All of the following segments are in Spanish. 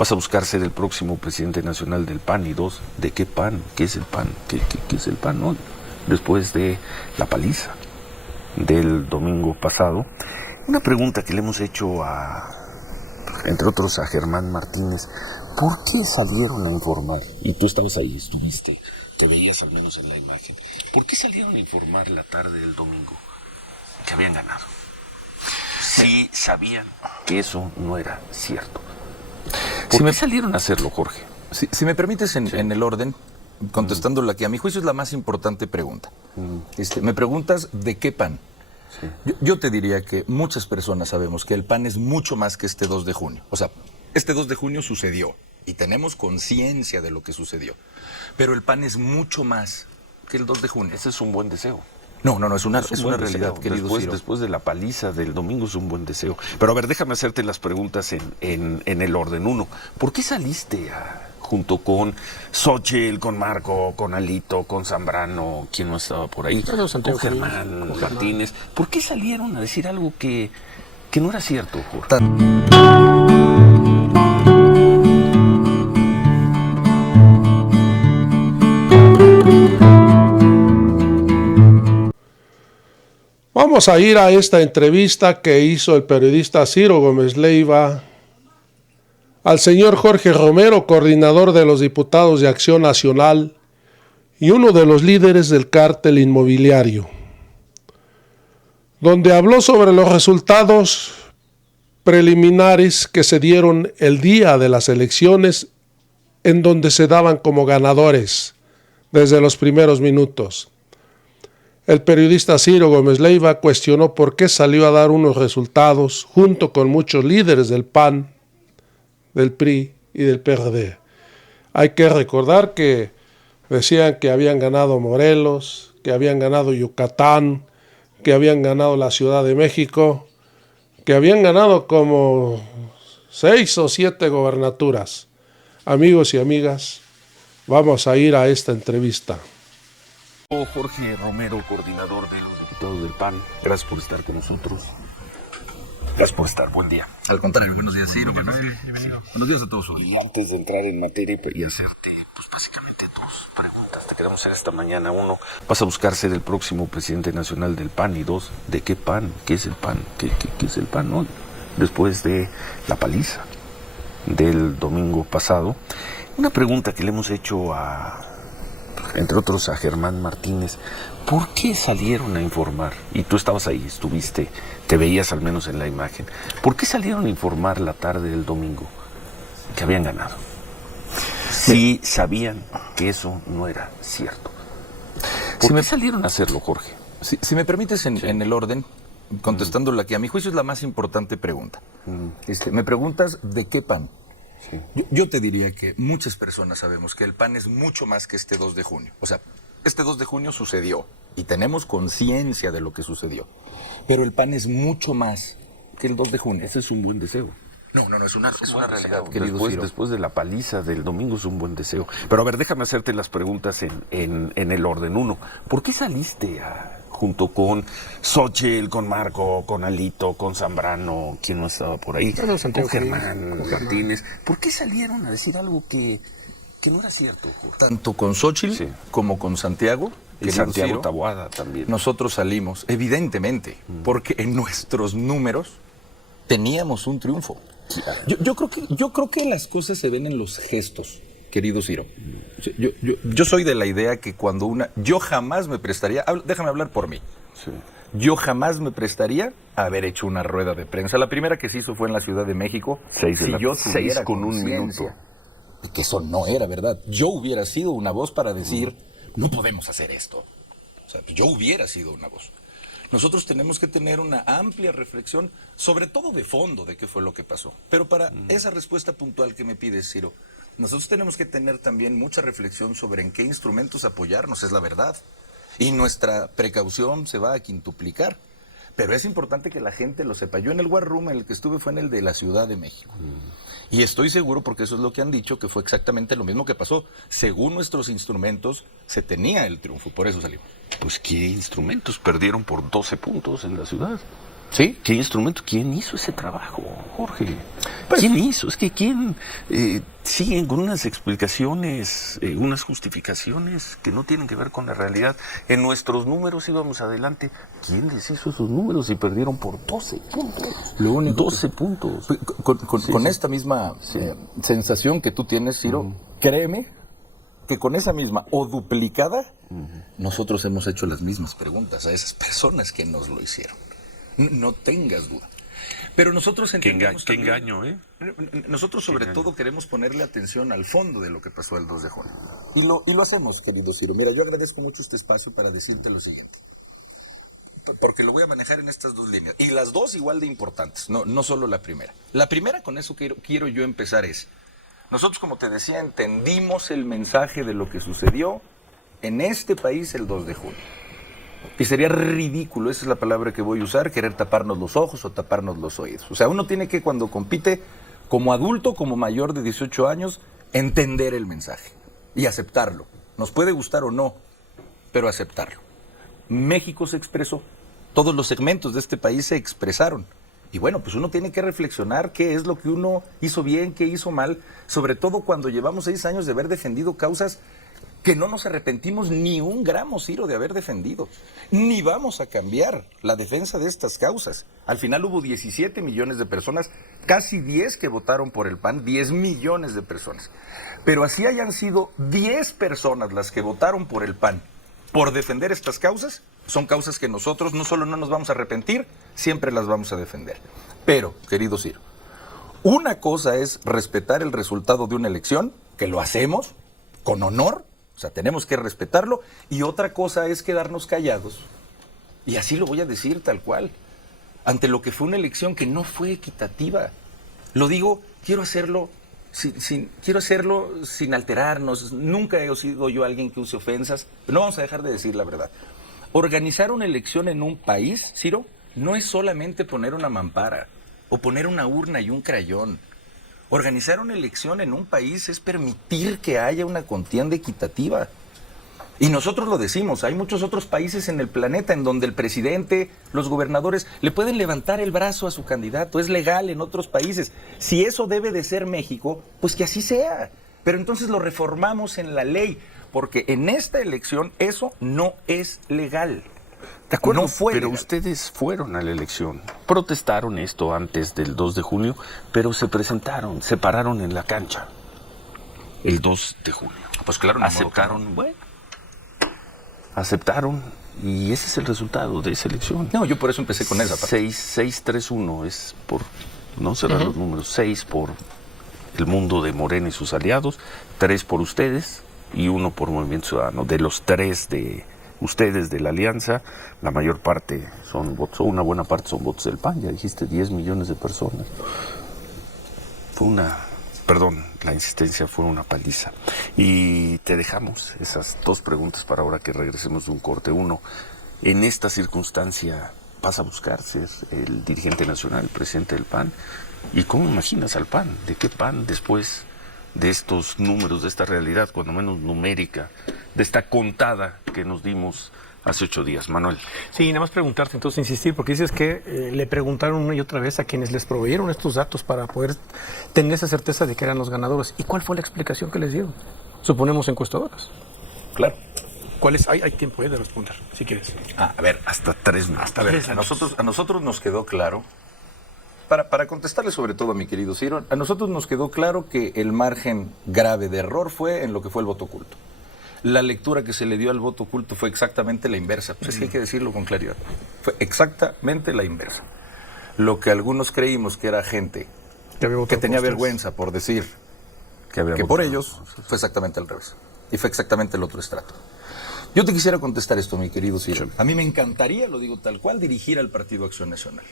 Vas a buscar ser el próximo presidente nacional del PAN. Y dos, ¿de qué PAN? ¿Qué es el PAN? ¿Qué es el PAN hoy? Después de la paliza del domingo pasado. Una pregunta que le hemos hecho entre otros a Germán Martínez. ¿Por qué salieron a informar? Y tú estabas ahí, estuviste, te veías al menos en la imagen. ¿Por qué salieron a informar la tarde del domingo que habían ganado? Sí sabían que eso no era cierto. ¿Por qué salieron a hacerlo, Jorge? Si me permites en el orden, contestando la que a mi juicio es la más importante pregunta. Me preguntas ¿de qué PAN? Sí. Yo te diría que muchas personas sabemos que el PAN es mucho más que este 2 de junio. O sea, este 2 de junio sucedió y tenemos conciencia de lo que sucedió. Pero el PAN es mucho más que el 2 de junio. Ese es un buen deseo. No, es una realidad, querido Ciro. Después de la paliza del domingo es un buen deseo. Pero a ver, déjame hacerte las preguntas en el orden. Uno, ¿por qué saliste junto con Xóchitl, con Marco, con Alito, con Zambrano, quien no estaba por ahí, con Germán Martínez? ¿Por qué salieron a decir algo que no era cierto, Jorge? Vamos a ir a esta entrevista que hizo el periodista Ciro Gómez Leiva al señor Jorge Romero, coordinador de los diputados de Acción Nacional y uno de los líderes del cártel inmobiliario, donde habló sobre los resultados preliminares que se dieron el día de las elecciones, en donde se daban como ganadores desde los primeros minutos. El periodista Ciro Gómez Leiva cuestionó por qué salió a dar unos resultados junto con muchos líderes del PAN, del PRI y del PRD. Hay que recordar que decían que habían ganado Morelos, que habían ganado Yucatán, que habían ganado la Ciudad de México, que habían ganado como 6 o 7 gobernaturas. Amigos y amigas, vamos a ir a esta entrevista. Jorge Romero, coordinador de los diputados del PAN, gracias por estar con nosotros. Gracias por estar, buen día. Al contrario, buenos días, Ciro. Buenos días a todos. Y antes de entrar en materia y hacerte, pues básicamente dos preguntas te queremos hacer esta mañana. Uno, vas a buscar ser el próximo presidente nacional del PAN. Y dos, ¿de qué PAN? ¿Qué es el PAN? ¿Qué es el PAN hoy? Después de la paliza del domingo pasado. Una pregunta que le hemos hecho entre otros a Germán Martínez. ¿Por qué salieron a informar? Y tú estabas ahí, estuviste, te veías al menos en la imagen. ¿Por qué salieron a informar la tarde del domingo que habían ganado? Sí sabían que eso no era cierto. ¿Por qué salieron a hacerlo, Jorge? Si me permites en el orden, contestando la que a mi juicio es la más importante pregunta. Me preguntas ¿de qué PAN? Sí. Yo te diría que muchas personas sabemos que el PAN es mucho más que este 2 de junio. O sea, este 2 de junio sucedió y tenemos conciencia de lo que sucedió. Pero el PAN es mucho más que el 2 de junio. Ese es un buen deseo. No, es una realidad, querido Ciro. Después de la paliza del domingo es un buen deseo. Pero a ver, déjame hacerte las preguntas en el orden. Uno, ¿por qué saliste junto con Xóchitl, con Marco, con Alito, con Zambrano, quien no estaba por ahí, con Germán Martínez? ¿Por qué salieron a decir algo que no era cierto, Jorge? Tanto con Xóchitl como con Santiago. Y Santiago Taboada también. Nosotros salimos, evidentemente, porque en nuestros números teníamos un triunfo. Yo creo que las cosas se ven en los gestos, querido Ciro. Yo soy de la idea que cuando yo jamás me prestaría, déjame hablar por mí. Sí. Yo jamás me prestaría a haber hecho una rueda de prensa. La primera que se hizo fue en la Ciudad de México. 6 con 1 minuto. Que eso no era verdad. Yo hubiera sido una voz para decir, no podemos hacer esto. O sea, yo hubiera sido una voz. Nosotros tenemos que tener una amplia reflexión, sobre todo de fondo, de qué fue lo que pasó. Pero para esa respuesta puntual que me pides, Ciro, nosotros tenemos que tener también mucha reflexión sobre en qué instrumentos apoyarnos, es la verdad. Y nuestra precaución se va a quintuplicar. Pero es importante que la gente lo sepa. Yo en el War Room en el que estuve fue en el de la Ciudad de México. Y estoy seguro, porque eso es lo que han dicho, que fue exactamente lo mismo que pasó. Según nuestros instrumentos, se tenía el triunfo, por eso salimos. Pues, ¿qué instrumentos? Perdieron por 12 puntos en la ciudad. ¿Sí? ¿Qué instrumento? ¿Quién hizo ese trabajo, Jorge? Pues, ¿Quién hizo? Es que ¿quién? Siguen con unas explicaciones, unas justificaciones que no tienen que ver con la realidad. En nuestros números íbamos adelante. ¿Quién les hizo esos números y perdieron por 12 puntos? Lo único 12 puntos. Con esta misma sensación que tú tienes, Ciro, créeme que con esa misma o duplicada, nosotros hemos hecho las mismas preguntas a esas personas que nos lo hicieron. No tengas duda. Pero nosotros entendemos Qué también- engaño, ¿eh? Nosotros sobre todo queremos ponerle atención al fondo de lo que pasó el 2 de junio. Y lo hacemos, querido Ciro. Mira, yo agradezco mucho este espacio para decirte lo siguiente. Porque lo voy a manejar en estas dos líneas. Y las dos igual de importantes, no solo la primera. La primera, con eso quiero yo empezar es, nosotros, como te decía, entendimos el mensaje de lo que sucedió en este país el 2 de junio. Y sería ridículo, esa es la palabra que voy a usar, querer taparnos los ojos o taparnos los oídos. O sea, uno tiene que, cuando compite, como adulto, como mayor de 18 años, entender el mensaje y aceptarlo. Nos puede gustar o no, pero aceptarlo. México se expresó, todos los segmentos de este país se expresaron. Y bueno, pues uno tiene que reflexionar qué es lo que uno hizo bien, qué hizo mal, sobre todo cuando llevamos 6 años de haber defendido causas que no nos arrepentimos ni un gramo, Ciro, de haber defendido. Ni vamos a cambiar la defensa de estas causas. Al final hubo 17 millones de personas, casi 10 que votaron por el PAN, 10 millones de personas. Pero así hayan sido 10 personas las que votaron por el PAN por defender estas causas, son causas que nosotros no solo no nos vamos a arrepentir, siempre las vamos a defender. Pero, querido Ciro, una cosa es respetar el resultado de una elección, que lo hacemos con honor, o sea, tenemos que respetarlo, y otra cosa es quedarnos callados, y así lo voy a decir tal cual, ante lo que fue una elección que no fue equitativa. Lo digo, quiero hacerlo sin alterarnos. Nunca he sido yo alguien que use ofensas, pero no vamos a dejar de decir la verdad. Organizar una elección en un país, Ciro, no es solamente poner una mampara o poner una urna y un crayón. Organizar una elección en un país es permitir que haya una contienda equitativa. Y nosotros lo decimos, hay muchos otros países en el planeta en donde el presidente, los gobernadores, le pueden levantar el brazo a su candidato, es legal en otros países. Si eso debe de ser México, pues que así sea. Pero entonces lo reformamos en la ley, porque en esta elección eso no es legal. De acuerdo, No fue pero legal. ustedes fueron a la elección, protestaron esto antes del 2 de junio, pero se presentaron, se pararon en la cancha el 2 de junio. Pues claro, ni modo aceptaron, bueno, aceptaron y ese es el resultado de esa elección. No, yo por eso empecé con esa parte. 6-3-1 es por no cerrar los números, 6 por el mundo de Morena y sus aliados, 3 por ustedes y 1 por Movimiento Ciudadano. De los 3 de ustedes de la alianza, la mayor parte son votos, o una buena parte son votos del PAN, ya dijiste 10 millones de personas. La insistencia fue una paliza. Y te dejamos esas dos preguntas para ahora que regresemos de un corte. Uno, en esta circunstancia, ¿vas a buscar ser el dirigente nacional, el presidente del PAN? ¿Y cómo imaginas al PAN? ¿De qué PAN después de estos números, de esta realidad, cuando menos numérica, de esta contada que nos dimos hace 8 días? Manuel. Sí, nada más preguntarte, entonces insistir, porque dices que le preguntaron una y otra vez a quienes les proveyeron estos datos para poder tener esa certeza de que eran los ganadores. ¿Y cuál fue la explicación que les dieron? Suponemos encuestadoras. Claro. ¿Cuál es? Hay tiempo de responder, si quieres. A ver, Hasta 3 meses. a ver, a nosotros nos quedó claro, para contestarle sobre todo a mi querido Ciro, a nosotros nos quedó claro que el margen grave de error fue en lo que fue el voto oculto. La lectura que se le dio al voto oculto fue exactamente la inversa. Pues es que hay que decirlo con claridad. Fue exactamente la inversa. Lo que algunos creímos que era gente que tenía vergüenza por decir Que había que por votado. ellos fue exactamente al revés. Y fue exactamente el otro estrato. Yo te quisiera contestar esto, mi querido Ciro. A mí me encantaría, lo digo tal cual, dirigir al Partido Acción Nacional.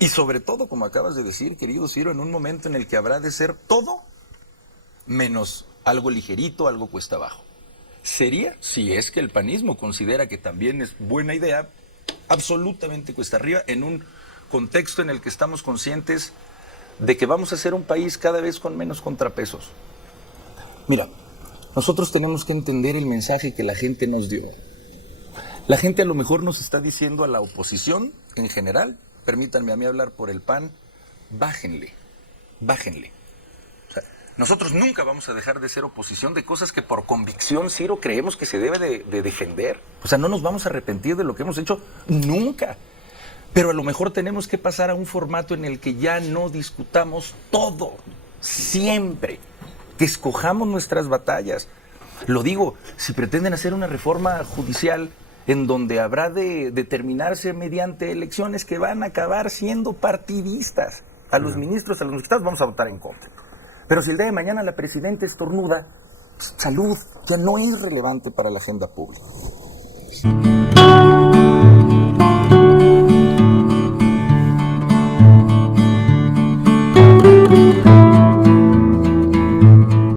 Y sobre todo, como acabas de decir, querido Ciro, en un momento en el que habrá de ser todo menos algo ligerito, algo cuesta abajo. Sería, si es que el panismo considera que también es buena idea, absolutamente cuesta arriba, en un contexto en el que estamos conscientes de que vamos a ser un país cada vez con menos contrapesos. Mira, nosotros tenemos que entender el mensaje que la gente nos dio. La gente a lo mejor nos está diciendo a la oposición en general permítanme a mí hablar por el PAN, bájenle. O sea, nosotros nunca vamos a dejar de ser oposición de cosas que por convicción, Ciro, creemos que se debe de defender. O sea, no nos vamos a arrepentir de lo que hemos hecho nunca. Pero a lo mejor tenemos que pasar a un formato en el que ya no discutamos todo, siempre, que escojamos nuestras batallas. Lo digo, si pretenden hacer una reforma judicial en donde habrá de determinarse mediante elecciones que van a acabar siendo partidistas, a los ministros, a los magistrados, vamos a votar en contra. Pero si el día de mañana la presidenta estornuda, salud ya no es relevante para la agenda pública.